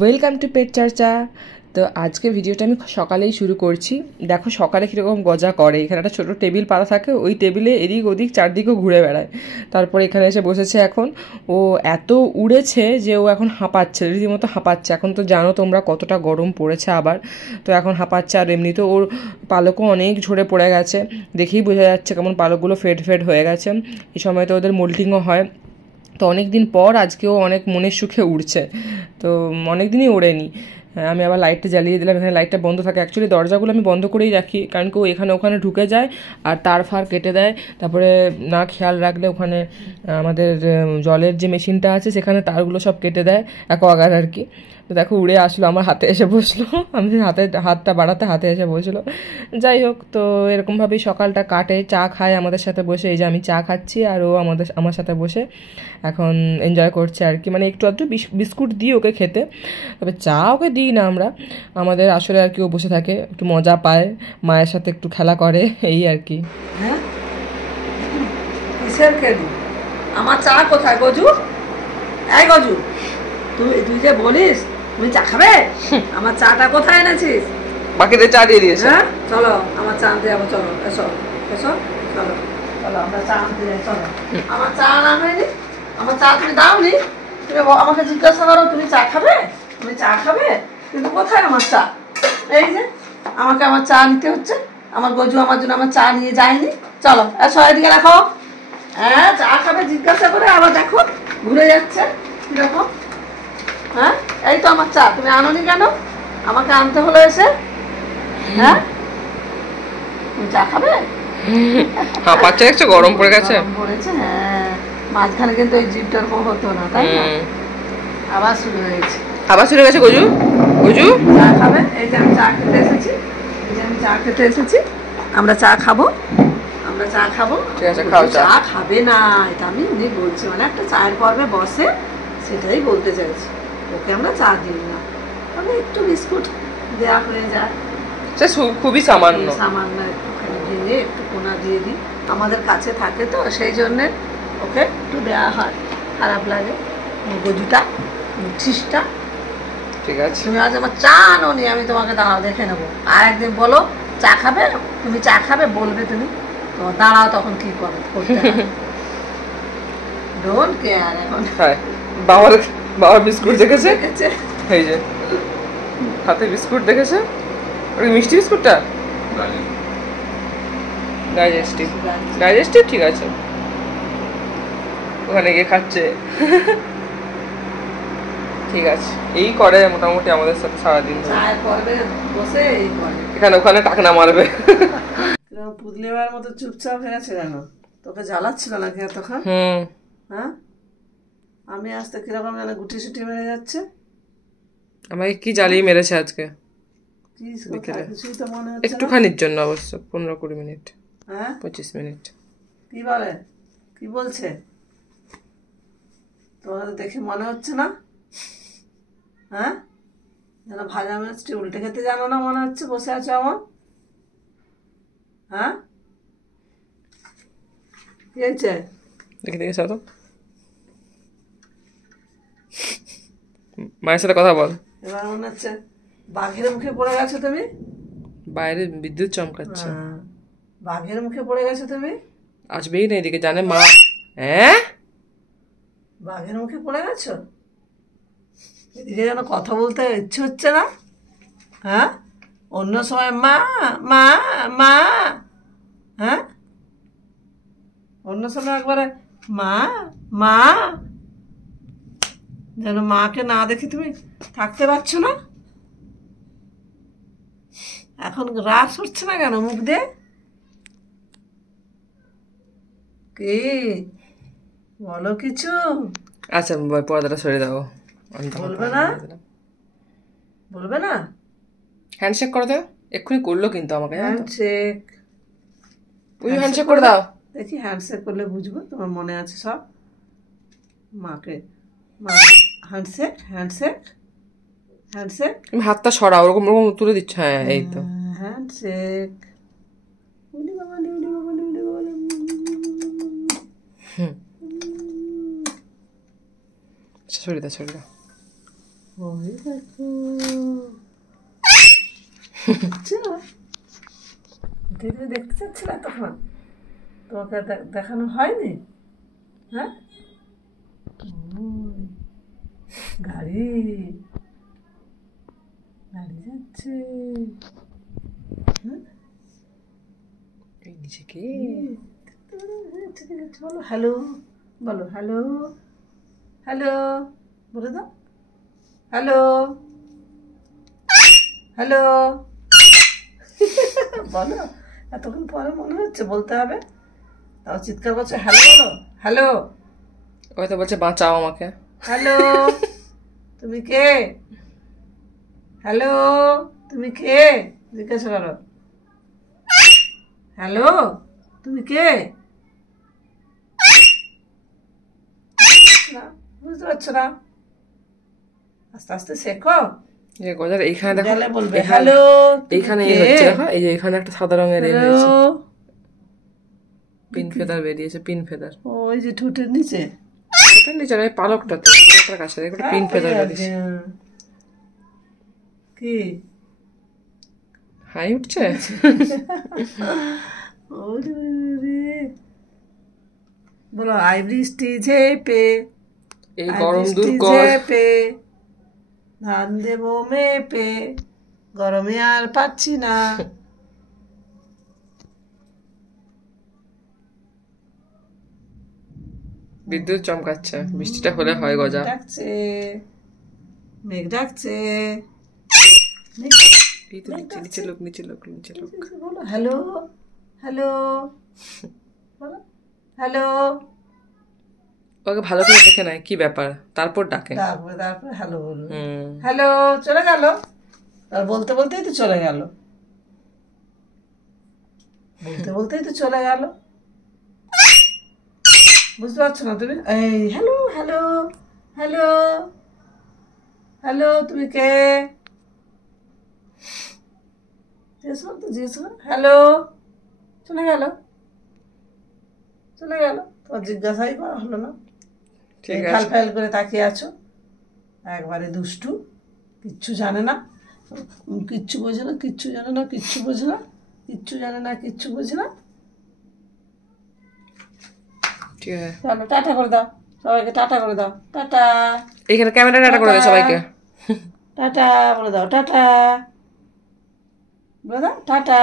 Welcome to পেট চর্চা। তো আজকে ভিডিওটা আমি সকালেই শুরু করছি। দেখো সকালে কীরকম গজা করে। এখানে একটা ছোটো টেবিল পাতা থাকে, ওই টেবিলে এদিক ওদিক চারদিকেও ঘুরে বেড়ায়। তারপরে এখানে এসে বসেছে। এখন ও এত উড়েছে যে ও এখন হাঁপাচ্ছে, রীতিমতো হাঁপাচ্ছে। এখন তো জানো তোমরা কতটা গরম পড়েছে আবার, তো এখন হাঁপাচ্ছে। আর এমনি তো ওর পালকও অনেক ঝরে পড়ে গেছে, দেখেই বোঝা যাচ্ছে কেমন পালকগুলো ফেড ফেড হয়ে গেছে। এই সময় তো ওদের মোল্টিংও হয়। তো অনেক দিন পর আজকেও অনেক মনের সুখে উড়ছে। তো অনেক দিনই ওড়েনি। আমি আবার লাইটটা জ্বালিয়ে দিলাম। এখানে লাইটটা বন্ধ থাকে, অ্যাকচুয়ালি দরজাগুলো আমি বন্ধ করেই রাখি, কারণ কেউ এখানে ওখানে ঢুকে যায় আর তার ফার কেটে দেয়। তারপরে না খেয়াল রাখলে ওখানে আমাদের জলের যে মেশিনটা আছে সেখানে তারগুলো সব কেটে দেয়, অ্যাকোয়াগার্ড আর কি। তো দেখো উড়ে আসলো, আমার হাতে এসে বসলো। আমি হাতটা বাড়াতে হাতে এসে বসলো। যাই হোক, তো এরকমভাবেই সকালটা কাটে। চা খায় আমাদের সাথে বসে, এই যে আমি চা খাচ্ছি আর ও আমার সাথে বসে এখন এনজয় করছে আর কি। মানে একটু আধটু বিস্কুট দিই ওকে খেতে, তবে চা ওকে দিই না আমরা। আমাদের আসলে আর কি ও বসে থাকে, একটু মজা পায়, মায়ের সাথে একটু খেলা করে, এই আর কি। হ্যাঁ, কিসের খেলি? আমার চা কোথায় গজু? এই গজু, তুই যে বলিস তুমি চা খাবে, আমার চাটা কোথায় এনেছিস? বাকিদের চা দিয়ে দিয়েছে। হ্যাঁ, চলো আমার চা আনতে যাবো। চলো এসো এসো, চলো চলো আমরা চা আনতে যাই। চলো, আমার চা আনা হয়নি। আমার চা তুমি দাওনি। তুমি আমাকে জিজ্ঞাসা করো তুমি চা খাবে, তুমি চা খাবে, কিন্তু কোথায় আমার চা? এই যে আমাকে আমার চা নিতে হচ্ছে। আমার গজু আমার জন্য আমার চা নিয়ে যায়নি। চলো এসো, এদিকে রাখো। হ্যাঁ, চা খাবে জিজ্ঞাসা করে আবার দেখো ঘুরে যাচ্ছে কিরকম। হ্যাঁ, এই তো আমার চা, তুমি আনোনি কেন? আমাকে আনতে হলো এসে। হ্যাঁ, তুমি চা খাবে? হ্যাঁ, বাচ্চা একটু গরম পড়ে গেছে। পড়েছে, হ্যাঁ। মাঝখানে কিন্তু ওই জিপটার হতো না, তাই না? আবার শুরু হয়েছে, আবার শুরু গেছে। গজু গজু চা খাবে? এই যে আমি চা খেতে এসেছি, এই যে আমি চা খেতে এসেছি। আমরা চা খাবো, আমরা চা খাবো। ঠিক আছে, খাও চা। চা খাবে না এটা আমি এমনি বলছি, মানে একটা চায়ের পর্বে বসে সেটাই বলতে চাইছি। ওকে আমরা চা দিই না, মানে একটু বিস্কুট দেওয়া হয়ে যায়, খুবই সামান্য সামান্য একটুখানি ভেঙে একটু কোনা দিয়ে দিই। আমাদের কাছে থাকে তো সেই জন্যে ওকে একটু দেওয়া হয়। খারাপ লাগে গজুটা, ঠিসটা। ঠিক আছে, তুমি আজ আমার চা আনোনি, আমি তোমাকে দাঁড়াও দেখে নেবো। আর একদিন বলো চা খাবে, তুমি চা খাবে বলবে তুমি, তো দাঁড়াও তখন কি করবে করতে হবে। ডোন্ট কেয়ার এখন। হ্যাঁ, বাবার বিস্কুট দেখেছে, এই যে হাতে বিস্কুট দেখেছে। ওই মিষ্টি বিস্কুটটা ডাইজেস্টিভ, ডাইজেস্টিভ ঠিক আছে, ওখানে গিয়ে খাচ্ছে। ঠিক আছে, এই করে মোটামুটি আমাদের সাথে সারাদিন। চায়ের পর্বে বসে এই করে, এখানে ওখানে টাকনা মারবে। পুতলিবার মতো চুপচাপ হয়ে গেছে কেন? তোকে জ্বালাচ্ছিল নাকি এতক্ষণ? হ্যাঁ, আমি আসতে কিরকম যেন গুটি সুটি মেরে যাচ্ছে। আমাকে কি জ্বালিয়ে মেরেছে আজকে কিছুই তো মনে হচ্ছে একটুখানির জন্য, অবশ্য 15-20 মিনিট, হ্যাঁ 25 মিনিট। কি বলে, কি বলছে? তোমার তো দেখে মনে হচ্ছে না, হ্যাঁ, যেন ভাজা মাছটি উল্টে খেতে জানো না মনে হচ্ছে, বসে আছো আমার। হ্যাঁ, কি হয়েছে? দেখে দেখে তো মায়ের সাথে কথা বল। এবার মনে হচ্ছে বাঘের মুখে পড়ে গেছো তুমি। বাইরে বিদ্যুৎ চমকাচ্ছে, বাঘের মুখে পড়ে গেছো তুমি। আসবেই না এদিকে, জানে মা। হ্যাঁ, বাঘের মুখে পড়ে গেছো। এদিকে যেন কথা বলতে ইচ্ছে হচ্ছে না। হ্যাঁ, অন্য সময় মা মা মা, হ্যাঁ, অন্য সময় একবারে মা মা, যেন মাকে না দেখে তুমি থাকতে পারছো না। এখন রাগ হচ্ছে না কেন মুখ দিয়ে? কি বলো কিছু? আচ্ছা, পর্দাটা সরিয়ে দাও। বলবে না, বলবে না? হ্যান্ডশেক করে দাও। এক্ষুনি করলো কিন্তু আমাকে। হ্যান্ডশেক, হ্যান্ডশেক করে দাও। দেখি হ্যান্ডশেক করলে বুঝবো তোমার মনে আছে সব। মাকে হ্যান্ডশেক হ্যান্ডশেক হ্যান্ডশেক, তুমি হাতটা সরাও, ওরকম ওরকম তুলে দিচ্ছ। হ্যাঁ, এই তো হ্যান্ডশেক। সরিয়ে দাও, সরিয়ে দাও। ওই দেখো দেখছো? দিদি দেখতে চাচ্ছি না তখন তোমাকে দেখানো হয়নি হ্যাঁ ওই গাড়ি গাড়ি যাচ্ছে হ্যাঁ এই নিচে কি ঠিক আছে বলো হ্যালো বলো হ্যালো হ্যালো বলে দাও হ্যালো হ্যালো বলো এতক্ষণ পরে মনে হচ্ছে বলতে হবে তাও চিৎকার করছে হ্যালো বলো হ্যালো ওই তো বলছে বাঁচাও আমাকে। হ্যালো তুমি কে হ্যালো তুমি কে জিজ্ঞাসা করো হ্যালো তুমি কে না বুঝতে পারছো না আস্তে আস্তে শেখো এই গজার এইখানে দেখো, গেলে বলবে হ্যালো এইখানে এই হচ্ছে দেখো, এই যে এখানে একটা সাদা রঙের এই হয়েছে, পিন ফেদার বেরিয়েছে, পিন ফেদার ওই যে ঠোঁটের নিচে ওটার নিচে নয়, পালকটাতে, পালকটার কাছে দেখো একটা পিন ফেদার বেরিয়েছে। কি হাই উঠছে। বলো আই বৃষ্টি ঝেপে এই গরম দূর কর, ঝেপে ধান দেবো মেপে গরমে আর পাচ্ছি না বিদ্যুৎ চমকাচ্ছে, বৃষ্টিটা হলে হয় গজা। ডাকছে মেঘ ডাকছে এই তো নিচে নিচে লোক, নিচে লোক, নিচে লোক। বলো হ্যালো হ্যালো বলো হ্যালো ওকে ভালো করে দেখে নেয় কি ব্যাপার, তারপর ডাকে। তারপরে তারপরে হ্যালো বলবে হুম, হ্যালো চলে গেল আর বলতে বলতেই তো চলে গেল বলতে বলতেই তো চলে গেল বুঝতে পারছো না তুমি এই হ্যালো হ্যালো হ্যালো হ্যালো তুমি কে জিজ্ঞেস করো হ্যালো চলে গেল চলে গেল তোমার জিজ্ঞাসাই করা হলো না ঠিক ফাল আছে। ফাল করে তাকিয়ে আছো একবারে দুষ্টু কিচ্ছু জানে না কিচ্ছু বোঝে না কিচ্ছু জানে না কিচ্ছু বোঝে না কিচ্ছু জানে না কিচ্ছু বোঝে না ঠিক আছে, চলো টাটা করে দাও সবাইকে টাটা করে দাও টাটা এখানে ক্যামেরা টাটা করে দেয় সবাইকে। টাটা বলে দাও টাটা বলে দাও টাটা